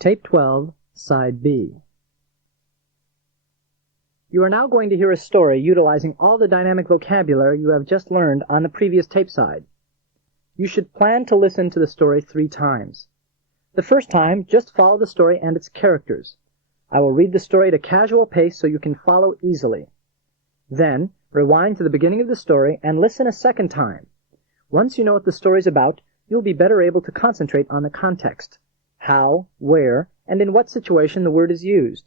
Tape 12, Side B. You are now going to hear a story utilizing all the dynamic vocabulary you have just learned on the previous tape side. You should plan to listen to the story 3 times. The first time, just follow the story and its characters. I will read the story at a casual pace so you can follow easily. Then, rewind to the beginning of the story and listen a second time. Once you know what the story is about, you'll be better able to concentrate on the context. How, where, and in what situation the word is used.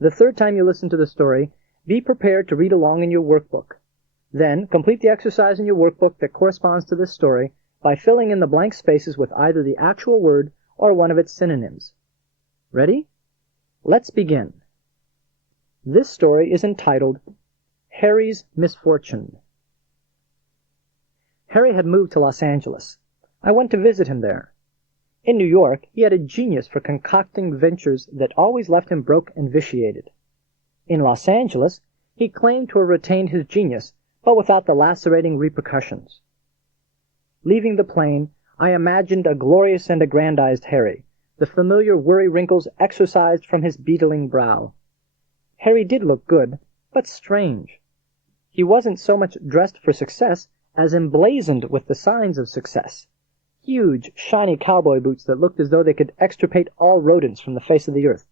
The third time you listen to the story, be prepared to read along in your workbook. Then, complete the exercise in your workbook that corresponds to this story by filling in the blank spaces with either the actual word or one of its synonyms. Ready? Let's begin. This story is entitled Harry's Misfortune. Harry had moved to Los Angeles. I went to visit him there. In New York, he had a genius for concocting ventures that always left him broke and vitiated. In Los Angeles, he claimed to have retained his genius, but without the lacerating repercussions. Leaving the plane, I imagined a glorious and aggrandized Harry, the familiar worry wrinkles exorcised from his beetling brow. Harry did look good, but strange. He wasn't so much dressed for success as emblazoned with the signs of success. Huge, shiny cowboy boots that looked as though they could extirpate all rodents from the face of the earth.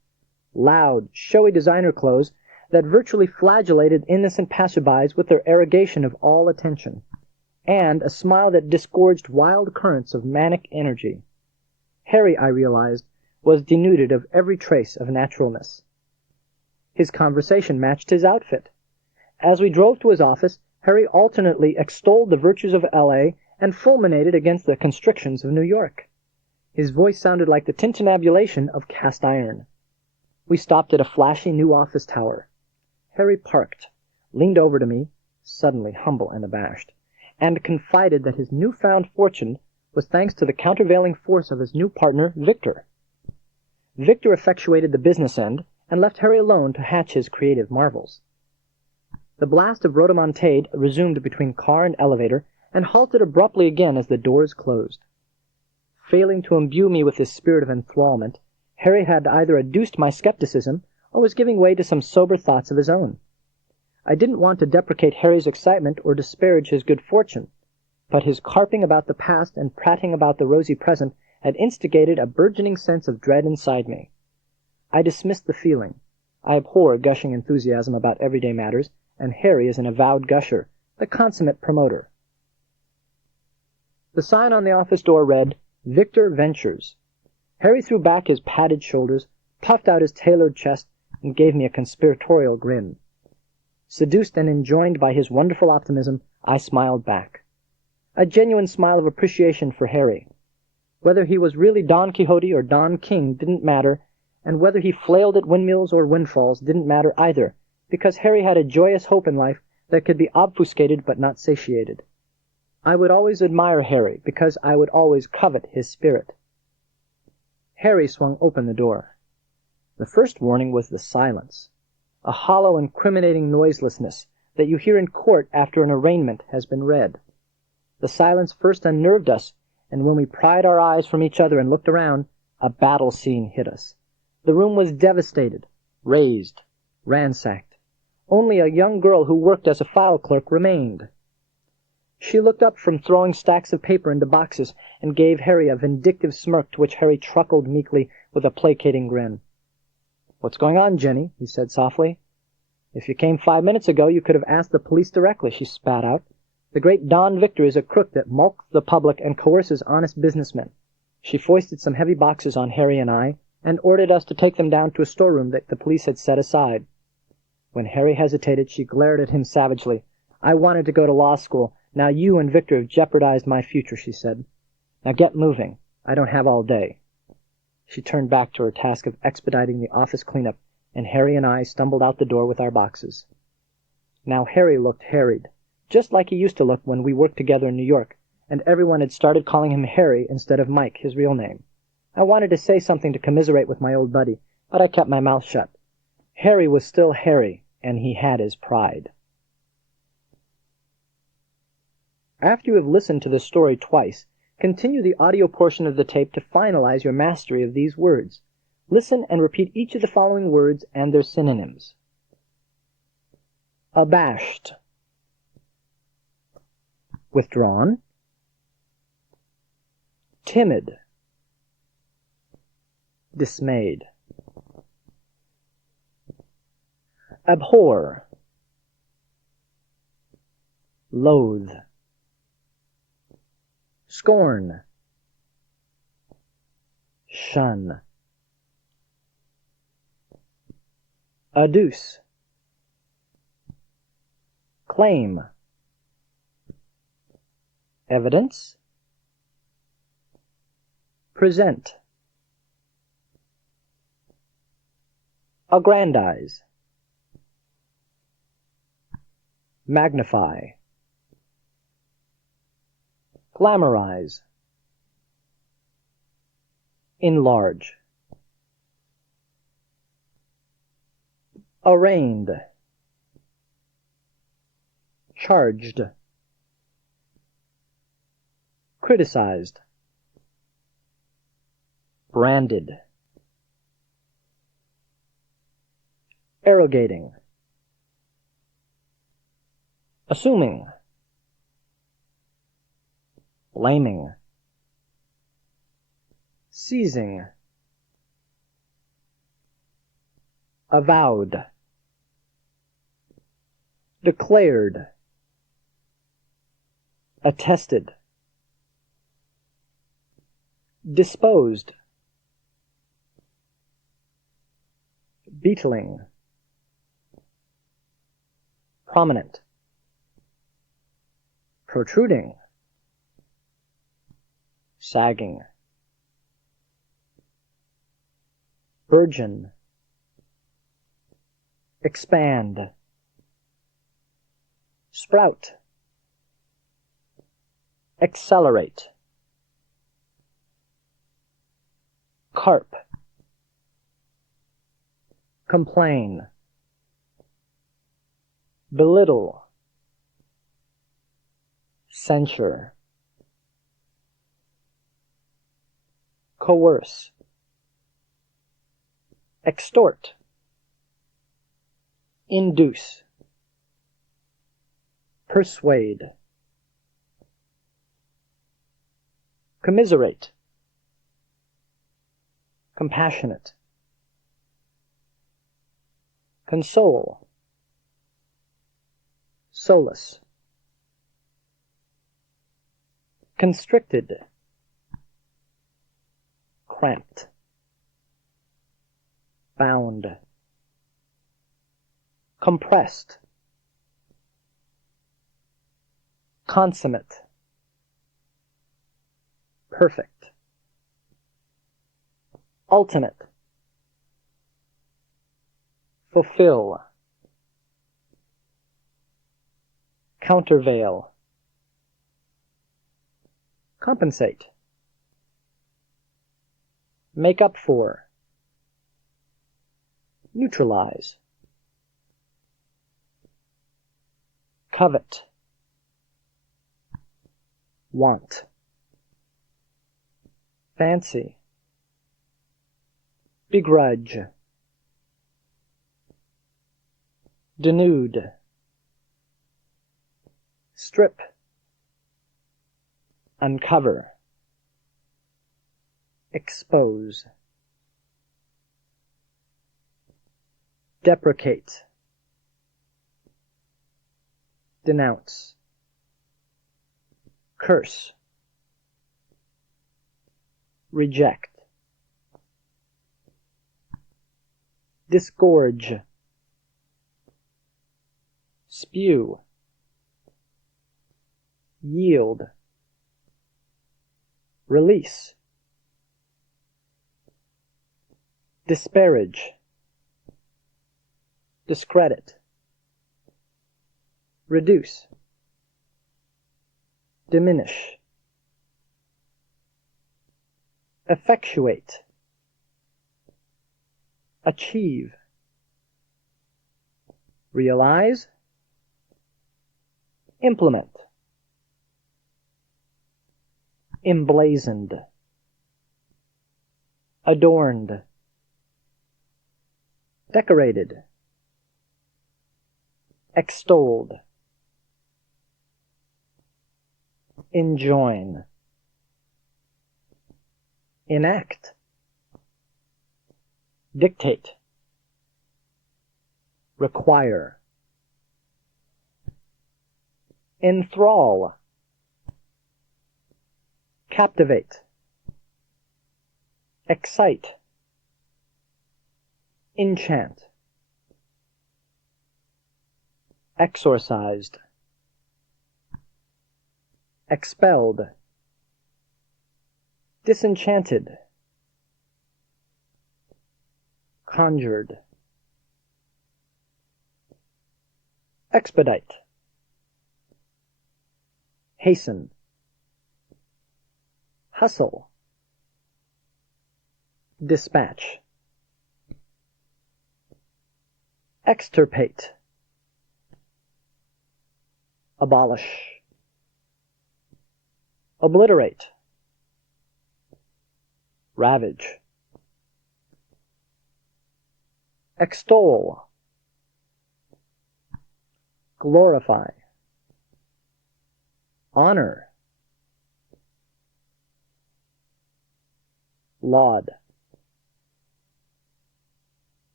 Loud, showy designer clothes that virtually flagellated innocent passerbys with their arrogation of all attention. And a smile that disgorged wild currents of manic energy. Harry, I realized, was denuded of every trace of naturalness. His conversation matched his outfit. As we drove to his office, Harry alternately extolled the virtues of L.A. and fulminated against the constrictions of New York. His voice sounded like the tintinnabulation of cast iron. We stopped at a flashy new office tower. Harry parked, leaned over to me, suddenly humble and abashed, and confided that his newfound fortune was thanks to the countervailing force of his new partner, Victor. Victor effectuated the business end and left Harry alone to hatch his creative marvels. The blast of rhodomontade resumed between car and elevator and halted abruptly again as the doors closed. Failing to imbue me with his spirit of enthrallment, Harry had either adduced my skepticism or was giving way to some sober thoughts of his own. I didn't want to deprecate Harry's excitement or disparage his good fortune, but his carping about the past and prating about the rosy present had instigated a burgeoning sense of dread inside me. I dismissed the feeling. I abhor gushing enthusiasm about everyday matters, and Harry is an avowed gusher, the consummate promoter. The sign on the office door read, Victor Ventures. Harry threw back his padded shoulders, puffed out his tailored chest, and gave me a conspiratorial grin. Seduced and enjoined by his wonderful optimism, I smiled back. A genuine smile of appreciation for Harry. Whether he was really Don Quixote or Don King didn't matter, and whether he flailed at windmills or windfalls didn't matter either, because Harry had a joyous hope in life that could be obfuscated but not satiated. I would always admire Harry, because I would always covet his spirit. Harry swung open the door. The first warning was the silence, a hollow, incriminating noiselessness that you hear in court after an arraignment has been read. The silence first unnerved us, and when we pried our eyes from each other and looked around, a battle scene hit us. The room was devastated, razed, ransacked. Only a young girl who worked as a file clerk remained. She looked up from throwing stacks of paper into boxes and gave Harry a vindictive smirk to which Harry truckled meekly with a placating grin. "What's going on, Jenny?" he said softly. "If you came 5 minutes ago, you could have asked the police directly," she spat out. "The great Don Victor is a crook that mulks the public and coerces honest businessmen." She foisted some heavy boxes on Harry and I, and ordered us to take them down to a storeroom that the police had set aside. When Harry hesitated, she glared at him savagely. "I wanted to go to law school. Now you and Victor have jeopardized my future," she said. "Now get moving. I don't have all day." She turned back to her task of expediting the office cleanup, and Harry and I stumbled out the door with our boxes. Now Harry looked harried, just like he used to look when we worked together in New York, and everyone had started calling him Harry instead of Mike, his real name. I wanted to say something to commiserate with my old buddy, but I kept my mouth shut. Harry was still Harry, and he had his pride. After you have listened to the story twice, continue the audio portion of the tape to finalize your mastery of these words. Listen and repeat each of the following words and their synonyms. Abashed, withdrawn, timid, dismayed, abhor, loathe, scorn, shun, adduce, claim, evidence, present, aggrandize, magnify, glamorize, enlarge, arraigned, charged, criticized, branded, arrogating, assuming, blaming, seizing, avowed, declared, attested, disposed, beetling, prominent, protruding, sagging, burgeon, expand, sprout, accelerate, carp, complain, belittle, censure, coerce, extort, induce, persuade, commiserate, compassionate, console, solace, constricted, cramped, bound, compressed, consummate, perfect, ultimate, fulfill, countervail, compensate, make up for, neutralize, covet, want, fancy, begrudge, denude, strip, uncover, expose, deprecate, denounce, curse, reject, disgorge, spew, yield, release, disparage, discredit, reduce, diminish, effectuate, achieve, realize, implement, emblazoned, adorned, decorated, extolled, enjoin, enact, dictate, require, enthrall, captivate, excite, enchant, exorcised, expelled, disenchanted, conjured, expedite, hasten, hustle, dispatch, extirpate, abolish, obliterate, ravage, extol, glorify, honor, laud,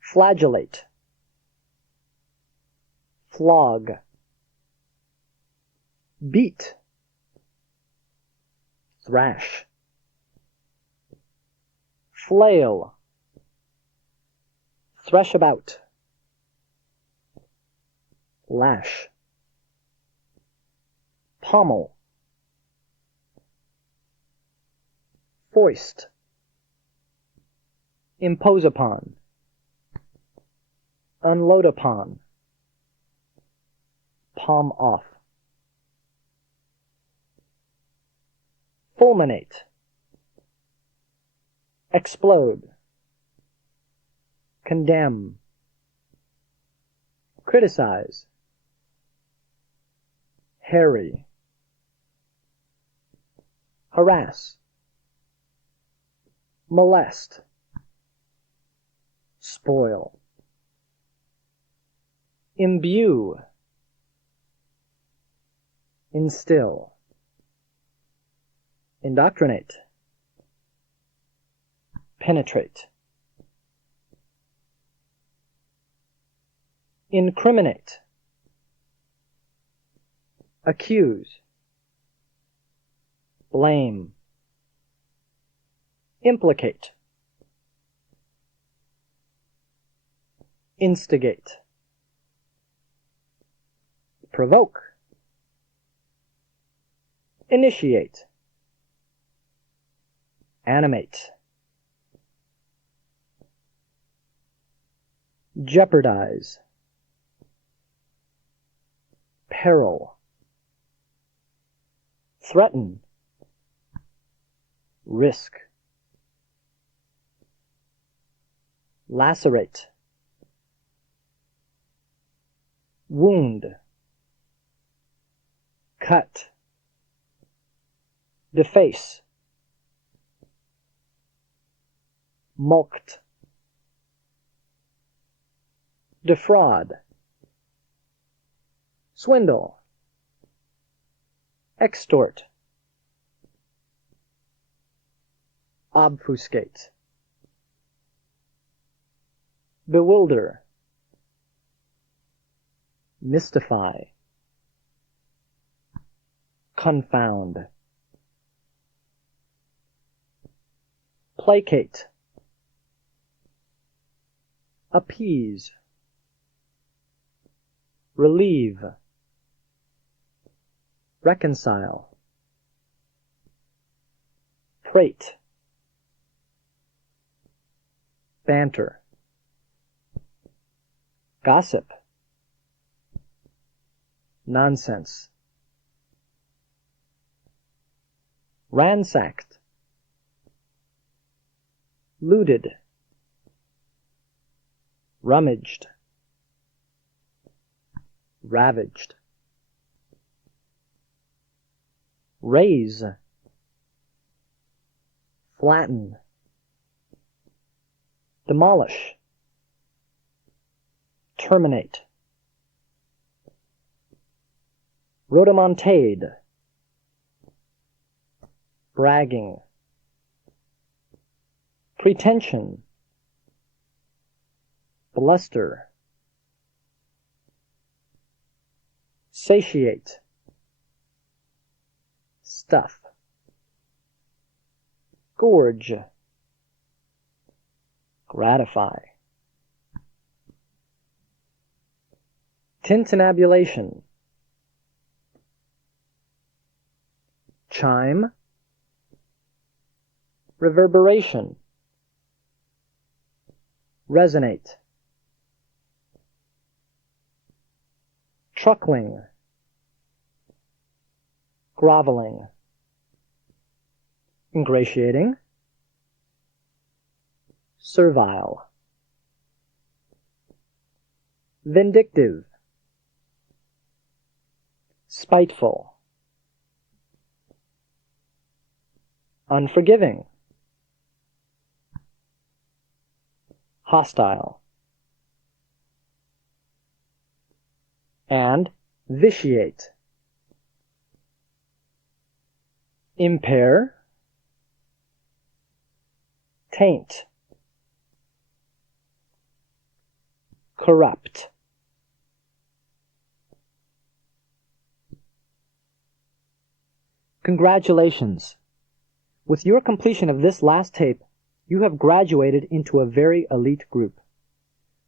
flagellate, flog, beat, thrash, flail, thresh about, lash, pommel, foist, impose upon, unload upon, palm off, fulminate, explode, condemn, criticize, harry, harass, molest, spoil, imbue, instill, indoctrinate, penetrate, incriminate, accuse, blame, implicate, instigate, provoke, initiate, animate, jeopardize, peril, threaten, risk, lacerate, wound, cut, deface, mulct, defraud, swindle, extort, obfuscate, bewilder, mystify, confound, placate, appease, relieve, reconcile, prate, banter, gossip, nonsense, ransacked, looted, rummaged, ravaged, raise, flatten, demolish, terminate. Rhodomontade, bragging. Pretension, bluster. Satiate, stuff. Gorge, gratify. Tintinnabulation, chime. Reverberation, resonate. Truckling, groveling. Ingratiating, servile. Vindictive, spiteful. Unforgiving, hostile. And vitiate. Impair, taint. Corrupt. Congratulations! With your completion of this last tape, you have graduated into a very elite group.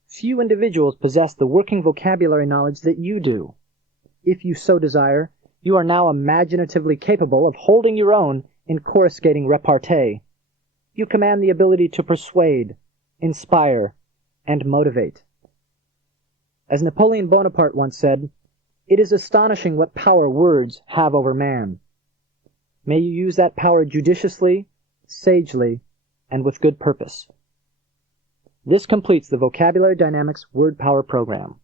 Few individuals possess the working vocabulary knowledge that you do. If you so desire, you are now imaginatively capable of holding your own in coruscating repartee. You command the ability to persuade, inspire, and motivate. As Napoleon Bonaparte once said, "It is astonishing what power words have over man." May you use that power judiciously, sagely, and with good purpose. This completes the Vocabulary Dynamics Word Power program.